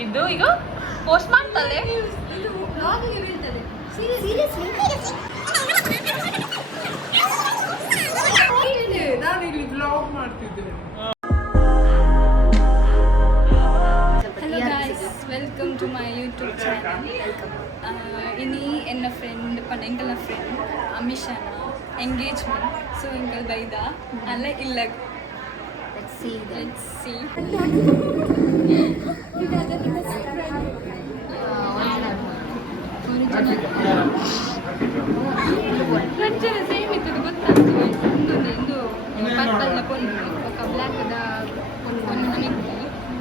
ಇದು ಈಗ ಪೋಸ್ಟ್ ಮಾಡ್ತಲ್ಲೇ ನಾನು ಇಲ್ಲಿ ಬ್ಲಾಗ್ ಮಾಡ್ತಿದ್ದೇನೆ. Hello guys welcome to my YouTube channel ഇനി എൻ്റെ ഫ്രണ്ട് എങ്കള ഫ്രണ്ട് അമിഷാന എൻഗേജ്മെൻറ്റ് സോ എങ്കൾ ബൈദ അല്ല ഇല്ല let's see ರಂಜನ ಸೇಮ್ ಇತ್ತು ಗೊತ್ತಾಗ್ತದೆ ಇಂದು ಪರ್ಪಲ್ದ ಪೊಂದು ఒక ಬ್ಲ್ಯಾಕ್ದ ಒಂದು ಮನೆಗೆ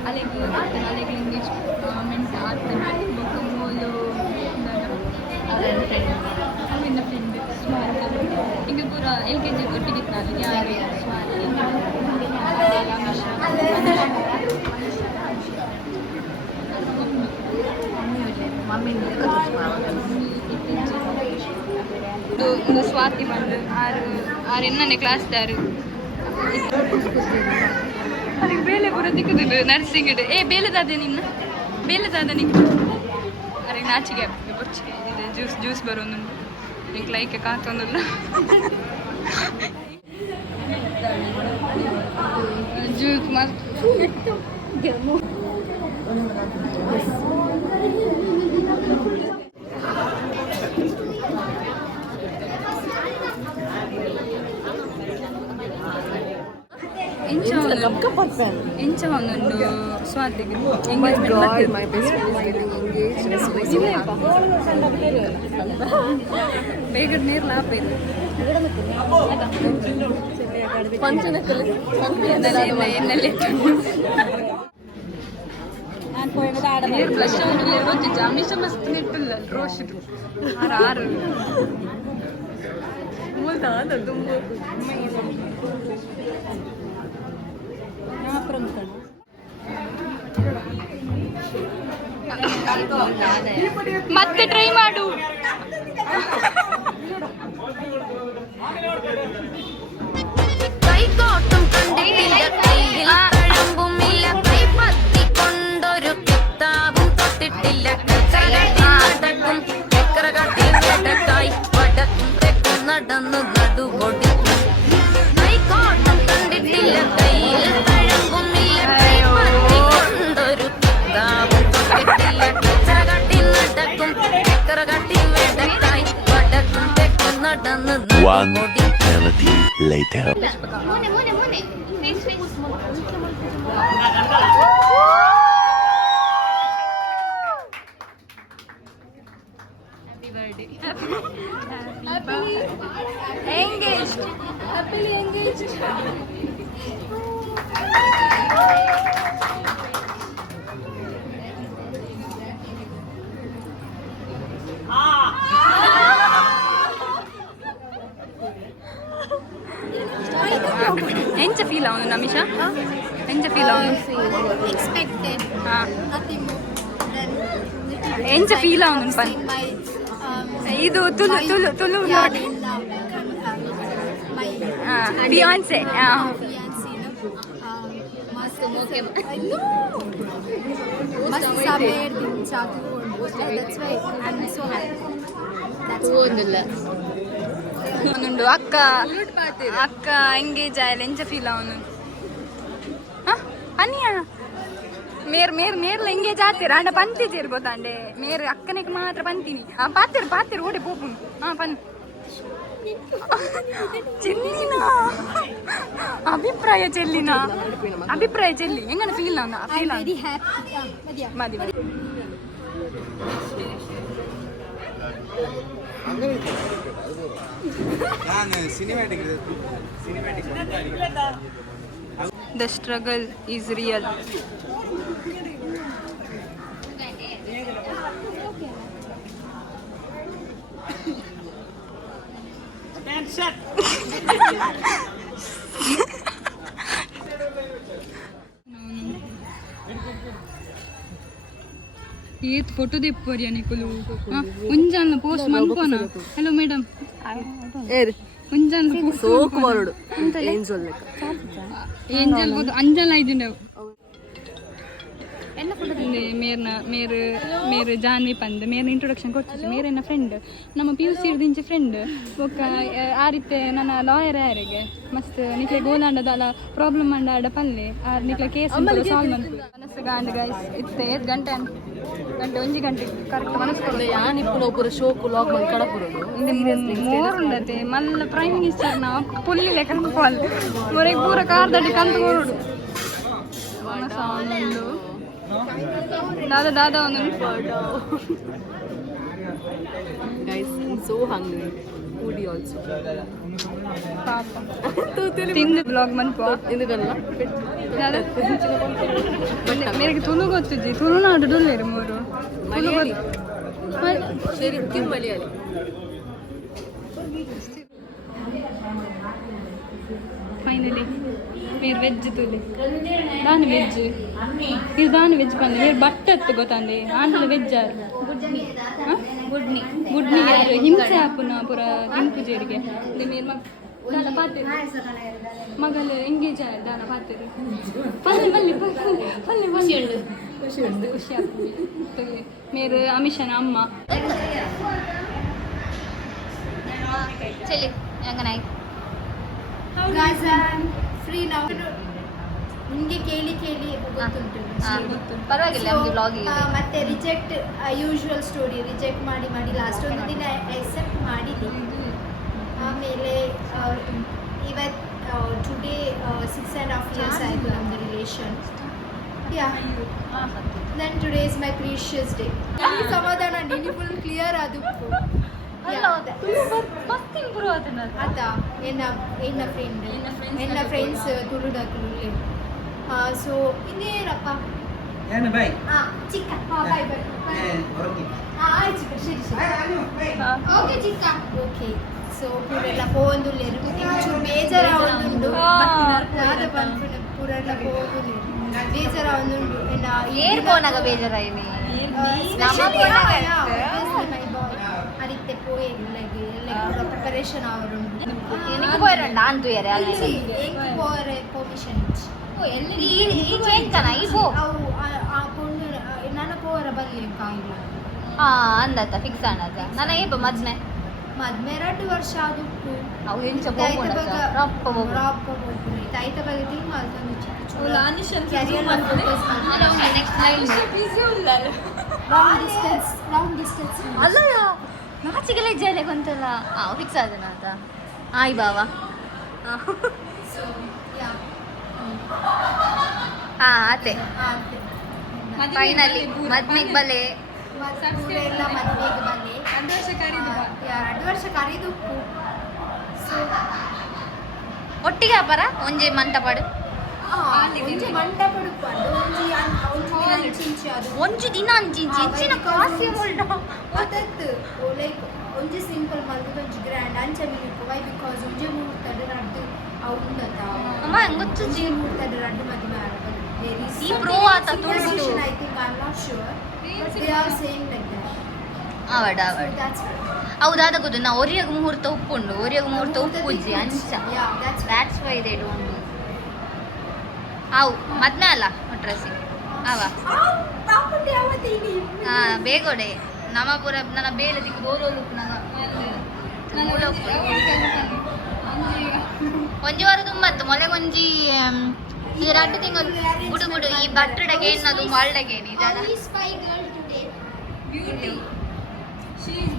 ಅಲೆಗೆ ಆತನ ಅಲೆಗೆ ಎಂಗೇಜ್ಮೆಂಟ್ ಆತನ ಬೊಕ್ಕ ಮೂಲು ಅವಿನ ಫ್ರೆಂಡ್ ಸ್ಮಾಲ್ ಹಿಂಗೆ ಪೂರ LKG ಒಟ್ಟಿಗಿತ್ತು ನಾನು ಯಾರು ಸ್ಮಾಲ್ ಇದು ಸ್ವಾತಿ ಬಂದು ಆರು ಎಣ್ಣೆ ಕ್ಲಾಸ್ ದಾರು ಅದಕ್ಕೆ ಬೇಲೆ ಪೂರ ತಿಕ್ಕದು ನರ್ಸಿಂಗ್ ಬೇಲೆದಾದೆ ನಿನ್ನ ಬೇಲೆದಾದ ನಿಂಗೆ ಅದಕ್ಕೆ ನಾಚಿಗೆ ಬೊಚ್ಚಿಗೆ ಇದೆ ಜ್ಯೂಸ್ ಬರೋನು ನಿಂಗೆ ಲೈಕೆ ಕಾತೊಂದಿಲ್ಲ ಜ್ಯೂಸ್ ಮಸ್ತ್ ಇಂಚ ಒಂದೊಂದು ಸ್ವಾತಿಗೆ ಬೇಗ ನೀರು ಲಾಭ ಇದೆ ಜಾಮಿಷ ಮಸ್ತ್ ನೆಟ್ಟಿಲ್ಲ ರೋಷ್ ಆರು ಮತ್ತೆ ಟ್ರೈ ಮಾಡು കൈകോട്ടും കണ്ടിട്ടില്ല കയ്യിൽ തഴമ്പുമില്ല കൈ പത്തിക്കൊണ്ടൊരു കിത്താബും തൊട്ടിട്ടില്ല കച്ചകട്ടിക്കും ചക്കര കട്ടി വെടക്കായി വടക്കും തെക്കും നടന്നു നടുപൊടി കൈകോട്ടും കണ്ടിട്ടില്ല കയ്യിൽ തഴമ്പുമില്ല കൈ പത്തിക്കൊണ്ടൊരു കിത്താബും തൊട്ടിട്ടില്ല കച്ചകട്ടി നടക്കും ചക്കര കട്ടി വെടക്കായി വടക്കും തെക്കും നടന്നു നടുപൊടി later. Mune. Face. Happy birthday. Happily engaged. Happily engaged. ಎಂಚ ಫೀಲ್ ಅವನು ನಮಿಷಾ ಎಂಚ ಫೀಲ್ ಅವನು expected nothing more than ಎಂಚ ಫೀಲ್ ಅವನು ಪನ್ ಇದು ತುಳು ನೋಡಿ fiancée must saber din chatu that's why I'm so happy that's ಅವನುಂಡು ಅಕ್ಕ ಎಂಗೇಜ್ ಆಯ್ಲ ಎಂಚ ಫೀಲ್ ಅವನು ಅನಿಯ ಮೇರ್ಲ ಎಂಗೇಜ್ ಆತೀರ ಅಂಡ ಪಂತಿದ್ದೀರಿ ಗೊತ್ತಾಂಡೆ ಮೇರ್ ಅಕ್ಕನಿಗೆ ಮಾತ್ರ ಪಂತೀನಿ ಪಾತಿರು ಓಡೆ ಪೋಪುನು ಪನ್ ಚೆಲ್ಲಿನ ಅಭಿಪ್ರಾಯ ಚೆಲ್ಲಿ ಹೆಂಗನ ಫೀಲ್ ಅವನು ಫೀಲ್ very happy ಮದಿ The struggle is real. ये फोटो दे परिया निकलू उंजान पोस्ट मनपोना हेलो मैडम उंजान ಸೋಕು ಬರೋಡು ಏಂಜಲ್ ಲೆಕ್ಕ ಏಂಜಲ್ ಬೋದು ಅಂಜಲ್ ಐದು ನಾವು ಎನ್ನ ಫೋಟೋ ಮೇರು ಜಾನ್ವಿ ಪಂದ್ ಮೇರ್ ಇಂಟ್ರೊಡಕ್ಷನ್ ಕೊಡ್ತಿದ್ದೆ ಮೇರೆನ್ನ ಫ್ರೆಂಡ್ ನಮ್ಮ PUC ದಿಂಚಿ ಫ್ರೆಂಡ್ ಬೊಕ್ಕ ಆ ರೀತಿ ನನ್ನ ಲಾಯರ್ ಯಾರಿಗೆ ಮಸ್ತ್ ನಿಕ್ಲೆ ಗೋಲಾಂಡದ ಪ್ರಾಬ್ಲಮ್ ಅಂಡ ಪಲ್ಲೆ ಆರ್ ನಿಕ್ಲೆ ಕೇಸ್ ಸಾಲ್ವ್ ಮನಸ್ಸು ಗಾಂಡ್ ಗೈಸ್ ಇತ್ತೆ 8 ಗಂಟೆ 1 ಗಂಟೆ ಕರೆಕ್ಟ್ ಮನಸ್ಸು ಯಾನಿಪ್ಪು ಪೂರ ಶೋಕು ಲಾಗ್ ಮಾಡಿ ಕಡಪುರಡು ಮೋರ್ ಉಂಡತೆ ಮಲ್ಲ ಪ್ರೈಮ್ ಮಿನಿಸ್ಟರ್ ನಾ ಪುಲ್ಲಿ ಲೆಕ್ಕ ಪಾಲ್ ಮೊರೆಗೆ ಪೂರ ಕಾರ್ ದಡ್ಡಿ ಕಂತು ಕೊಡುಡು ದಾದಾ ಒಂದು ಗೈಸ್ ಸೋ ಹಂಗ್ರಿ ಫುಡಿ ಆಲ್ಸೋ ಪಾಪ ತಿಂದು ಬ್ಲಾಗ್ ಮನ್ಪು ಇದಕ್ಕಲ್ಲ ಮೇರೆಗೆ ತುಳು ಗೊತ್ತಿದ್ದಿ ತುಳುನಾಡು ಡೊಲ್ಲೇರು ಮೂರು ಮಲಯಾಳಿ ശരിക്കും മലയാളി ಫೈನಲಿ ಮೇರ್ ವೆಜ್ ತುಲಿ ನಾನು ವೆಜ್ ಇದು ನಾನು ವೆಜ್ ಪಂದೆ ಮೇರ್ ಬಟ್ಟತ್ತು ಗೊತ್ತಂದೆ ಆಂಡ್ಲ ವೆಜ್ ಯಾರು ಗುಡ್ನಿ ಯಾರು ಹಿಂಸೆ ಆಪುನ ಪೂರ ದಿಂಪುಜೇರಿಗೆ ಮೇರ್ ದಾನ ಪಾತಿರಿ ಮಗಲು ಎಂಗೇಜ್ ಆಯ್ತು ದಾನ ಪಾತಿರಿ ಪಲ್ಲೆ ಖುಷಿ ಆಗ್ತದೆ ಮೇರು ಅಮಿಷನ ಅಮ್ಮ ചെല്ലി എങ്ങനായി Guys, I'm free now. ನಿಮಗೆ ಕೇಳಿ ಗೊತ್ತುಂಟು ಪರವಾಗಿಲ್ಲ ನಮಗೆ ವ್ಲಾಗಿಗೆ ಮತ್ತೆ ರಿಜೆಕ್ಟ್ ಯೂಶುವಲ್ ಸ್ಟೋರಿ ರಿಜೆಕ್ಟ್ ಮಾಡಿ ಲಾಸ್ಟ್ ಒಂದು ದಿನ ಎಕ್ಸೆಪ್ಟ್ ಮಾಡಿದ್ದೀನಿ ಆಮೇಲೆ ಇವತ್ತು ಟುಡೇ 6.5 years ಆಯಿತು ನಮ್ಮದು relation then today is my precious day ಸಮಾಧಾನ ನೀನು ಫುಲ್ ಕ್ಲಿಯರ್ ಅದು ಮಸ್ತ್ ಇಂಪ್ರೂವ್ ಆತನ ಆತ ಎನ್ನ ಫ್ರೆಂಡ್ಸ್ ತುಳುಡಕ್ಕಲು ಸೊ ಇನ್ನೇನಪ್ಪ ಚಿಕ್ಕ ಬಾಯ್ ಚಿಕ್ಕ ಸರಿ ಓಕೆ ಚಿಕ್ಕ ಓಕೆ ಸೊ ಪೂರೆಲ್ಲ ಪೋಂದುಲ್ಲೇರು ಇಂಚು ಬೇಜಾರ ಒಂದುಂಡು ಪೂರೆಲ್ಲ ಪೋಂದುಲ್ಲೇರು ಬೇಜಾರ ಒಂದುಂಡು ಏರ್ ಪೋನಾಗ ಬೇಜಾರಾಯಿನಿ ಅರಿತೆ ಪೋಯಿಲ್ಲ ಪ್ರಿಪರೇಷನ್ ಅವರುಂಡು എനിക്ക് പോയരുണ്ട് ആൻ തുയരെ ಪರ್ಮಿಷನ್ ഈ ചേഞ്ചാണ് ഈ പോ ಅವು ಆ ಪೊಣ್ಣು ನನ್ನ ಪೋರ ಬರಲಿ ಕಾಯಿಲ್ಲ ಅಂದತ್ತ ಫಿಕ್ಸ್ ಆನದ ನನ್ನ ಏಪ ಮದ್ನೆ ಮದ್ಮೆ 2 ವರ್ಷ ಆದುಪ್ಪು ಅವು ಎಂಚ ಹೋಗ್ಕೊಂಡ ರಪ್ಪ ಹೋಗ್ಕೊಂಡ ತಾಯಿತ ಬಗ್ಗೆ ತಿಂಗ್ ಮಾಡ್ತಾನೆ ಲಾಂಗ್ ಡಿಸ್ಟೆನ್ಸ್ ಅಲ್ಲಯ್ಯ ನಾಚಿಗೆಲ್ಲ ಇಜ್ಜಲೆ ಕೊಂತಲ್ಲ ಫಿಕ್ಸ್ ಆದನ ಅಂತ ಆಯ್ ಬಾವಾ ಆತೆ ಫೈನಲಿ ಮದ್ಮೆಗೆ ಬಲೆ ಎಲ್ಲ ಮದ್ವೆಗೆ ಬನ್ನಿ 2 ವರ್ಷ ಕರೀದುಪ್ಪು ಒಟ್ಟಿಗೆ ಅಪರ ಒಂಜಿ ಮಂಟಪಾಡು ಮಂಟಪಡು ಒಂಜಿ ದಿನ ಅಂಚಿಂಚಿ ಹೆಚ್ಚಿನ ಕಾಸಿ ಮುಳ್ಳ ಗೊತ್ತತ್ತು ಲೈಕ್ ಒಂಜಿ ಸಿಂಪಲ್ ಮಲ್ದು ಒಂಜಿ ಗ್ರ್ಯಾಂಡ್ ಅಂಚ ಮಿಲಿಕು ವೈ ಬಿಕಾಸ್ ಒಂಜಿ ಮೂರ್ತದ ರಡ್ಡು ಉಂಡತ ಅಮ್ಮ ಗೊತ್ತು ಜಿ ಮೂರ್ತದ ರಡ್ಡು ಮದುವೆ ಆಡ್ತಾರೆ ಈ ಪ್ರೋ ಆತ ತುಳು I think I am not sure but they are saying like that ಅವಡ ಹೌದಾದ ಗೊತ್ತು ನಾ ಒರಿಯಾಗ ಮುಹೂರ್ತ ಉಪ್ಪುಂಡು ಒರಿಯಾಗ ಮುಹೂರ್ತ ಉಪ್ಪುಜ್ಜಿ ಅಂಚ that's why they don't do ಅವು ಮದ್ಮೆ ಅಲ್ಲ ಒಟ್ರಸಿ ಅವ ಬೇಗೋಡೆ ನಮ ಪೂರ ನನ್ನ ಬೇಲೆ ದಿಕ್ಕು ಬೋರೋಲು ಒಂಜಿ ವಾರ ತುಂಬತ್ತು ಮೊಲೆಗೊಂಜಿ ಈ 2 ತಿಂಗಳು ಬುಡು ಈ ಬಟ್ಟಡೆಗೆ ಏನದು ಮಾಲ್ಡಗೇನಿ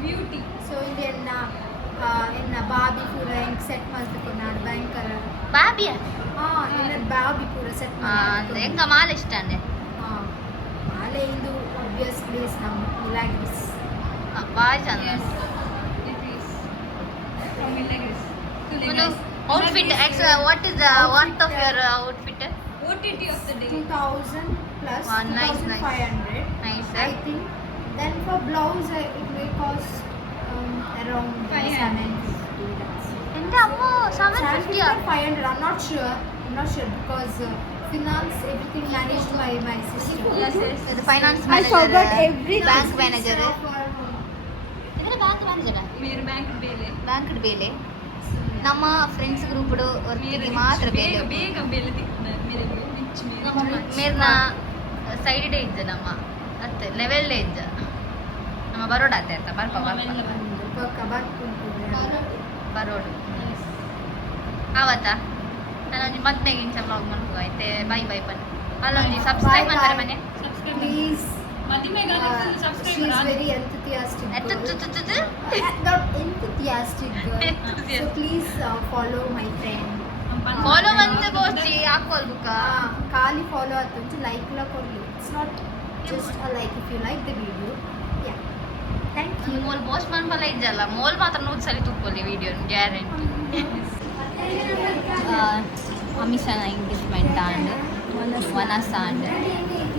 ಬ್ಯೂಟಿ ಸೊ ಇದೆನ್ನ ಎನ್ನ ಬಾಬಿ ಪೂರ ಹೆಂಗ್ ಸೆಟ್ ಮಾಡ್ಬೇಕು ನಾನು ಭಯಂಕರ ಬಾಬಿಯ ಎನ್ನ ಬಾಬಿ ಪೂರ ಸೆಟ್ ಅಂದ್ರೆ ಎಂಗ ಮಾಲ ಇಷ್ಟ ಅಂದೆ ಮಾಲೆ ಇದು ಆಬ್ವಿಯಸ್ ಪ್ಲೇಸ್ ನಮ್ಮ ಮಿಲಾಗ್ರಿಸ್ ಭಾಳ ಚಂದ outfit what is the worth of your outfit OTT of the day 2000 plus nice 2500 nice I think. Then for blouse it may cost around 750. ಎಂತ ಅಮ್ಮ 750 500. I'm not sure because finance everything managed by my sister. yes the finance I manager forgot every bank manager ಇದರ bank manager ಮೇರ್ bank ಬೇಲೆ bank ಬೇಲೆ ನಮ್ಮ friends group ವರ್ಕಿಗೆ ಮಾತ್ರ ಬೇಲೆ ಬೇಗ ಬೇಲೆ ತಿಕ್ತಾರೆ ಮೇರೆಗೆ ರಿಚ್ ಮೇರ್ನ ಸೈಡ್ ಇದ್ದ ನಮ್ಮ ಅತ್ತೆ ಲೆವೆಲ್ ಇದ್ದ ನಮ್ಮ ಬರೋಡ ಅತ್ತೆ ಅಂತ ಬರ್ಪ ಕಬಾಬ್ ಬರೋಡು ಆವತ್ತ ನಾನೊಂದು ಮದ್ಮೆಗೆ ಇಂಚ ವ್ಲಾಗ್ ಮಾಡ್ಕೋ ಐತೆ ಬೈ ಬೈ ಬನ್ನಿ ಅಲ್ಲೊಂದು ಸಬ್ಸ್ಕ್ರೈಬ್ ಮಾಡ್ತಾರೆ ಮನೆ ಪ್ಲೀಸ್ ಮದುವೆಗೆ she is very enthusiastic not enthusiastic girl so please follow my friend follow ಮಂತ್ ಗೋಸ್ತಿ ಹಾಕೋಲ್ ಬುಕ್ಕ ಖಾಲಿ ಫಾಲೋ ಆತಂಚು ಲೈಕ್ ಲ ಕೊಡ್ಲಿ it's not just a like if you like the video yeah thank you ಮೋಲ್ ಪೋಸ್ಟ್ ಮಾಡ್ಬಲ್ಲ ಇದ್ದಲ್ಲ ಮೋಲ್ ಮಾತ್ರ ನೋಡ್ ಸರಿ ತುಕ್ಕೊಲ್ಲಿ ವಿಡಿಯೋ ಗ್ಯಾರಂಟಿ ಅಮಿಷನ ಎಂಗೇಜ್ಮೆಂಟ್ ಆಂಡ್ ವನಸ ಆಂಡ್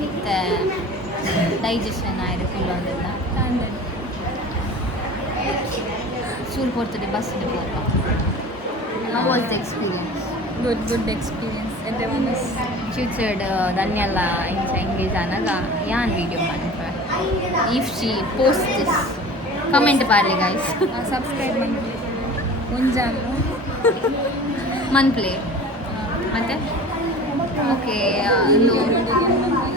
ಮತ್ತೆ ಡೈಜೆಷನ್ ಆಯ್ತು ಫುಲ್ ಅದೆಲ್ಲ ಸೂಲ್ ಕೊಡ್ತದೆ ಬಸ್ ಹೋಗುವ how was the experience good experience everyone is future ಧನ್ಯಲ್ಲ ಇಂಚ ಎಂಗೇಜ್ ಆನಾಗ ಯಾನ್ ವಿಡಿಯೋ ಮಾಡಿದ್ರೆ if she post this comment ಪಾರ್ಲಿ ಗೈಸ್ ಸಬ್ಸ್ಕ್ರೈಬ್ ಮಾಡಿ ಮುಂಜಾನೆ ಮಂತ್ಲಿ ಮತ್ತೆ ಓಕೆ ಒಂದು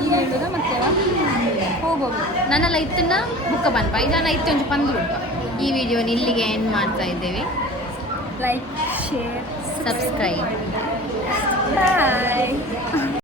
ಈಗ ಹೇಳುದ ಮತ್ತೆ ಹೋಗ್ಬೋದು ನನ್ನೆಲ್ಲ ಇತ್ತನ್ನ ಬುಕ್ಕ ಬಂದ್ಪ ಇದನ್ನ ಇತ್ತು ಒಂದು ಪಂದ್ರು ಈ ವಿಡಿಯೋನ ಇಲ್ಲಿಗೆ ಎಂಡ್ ಮಾಡ್ತಾ ಇದ್ದೇವೆ ಲೈಕ್ ಶೇರ್ ಸಬ್ಸ್ಕ್ರೈಬ್ ಬಾಯ್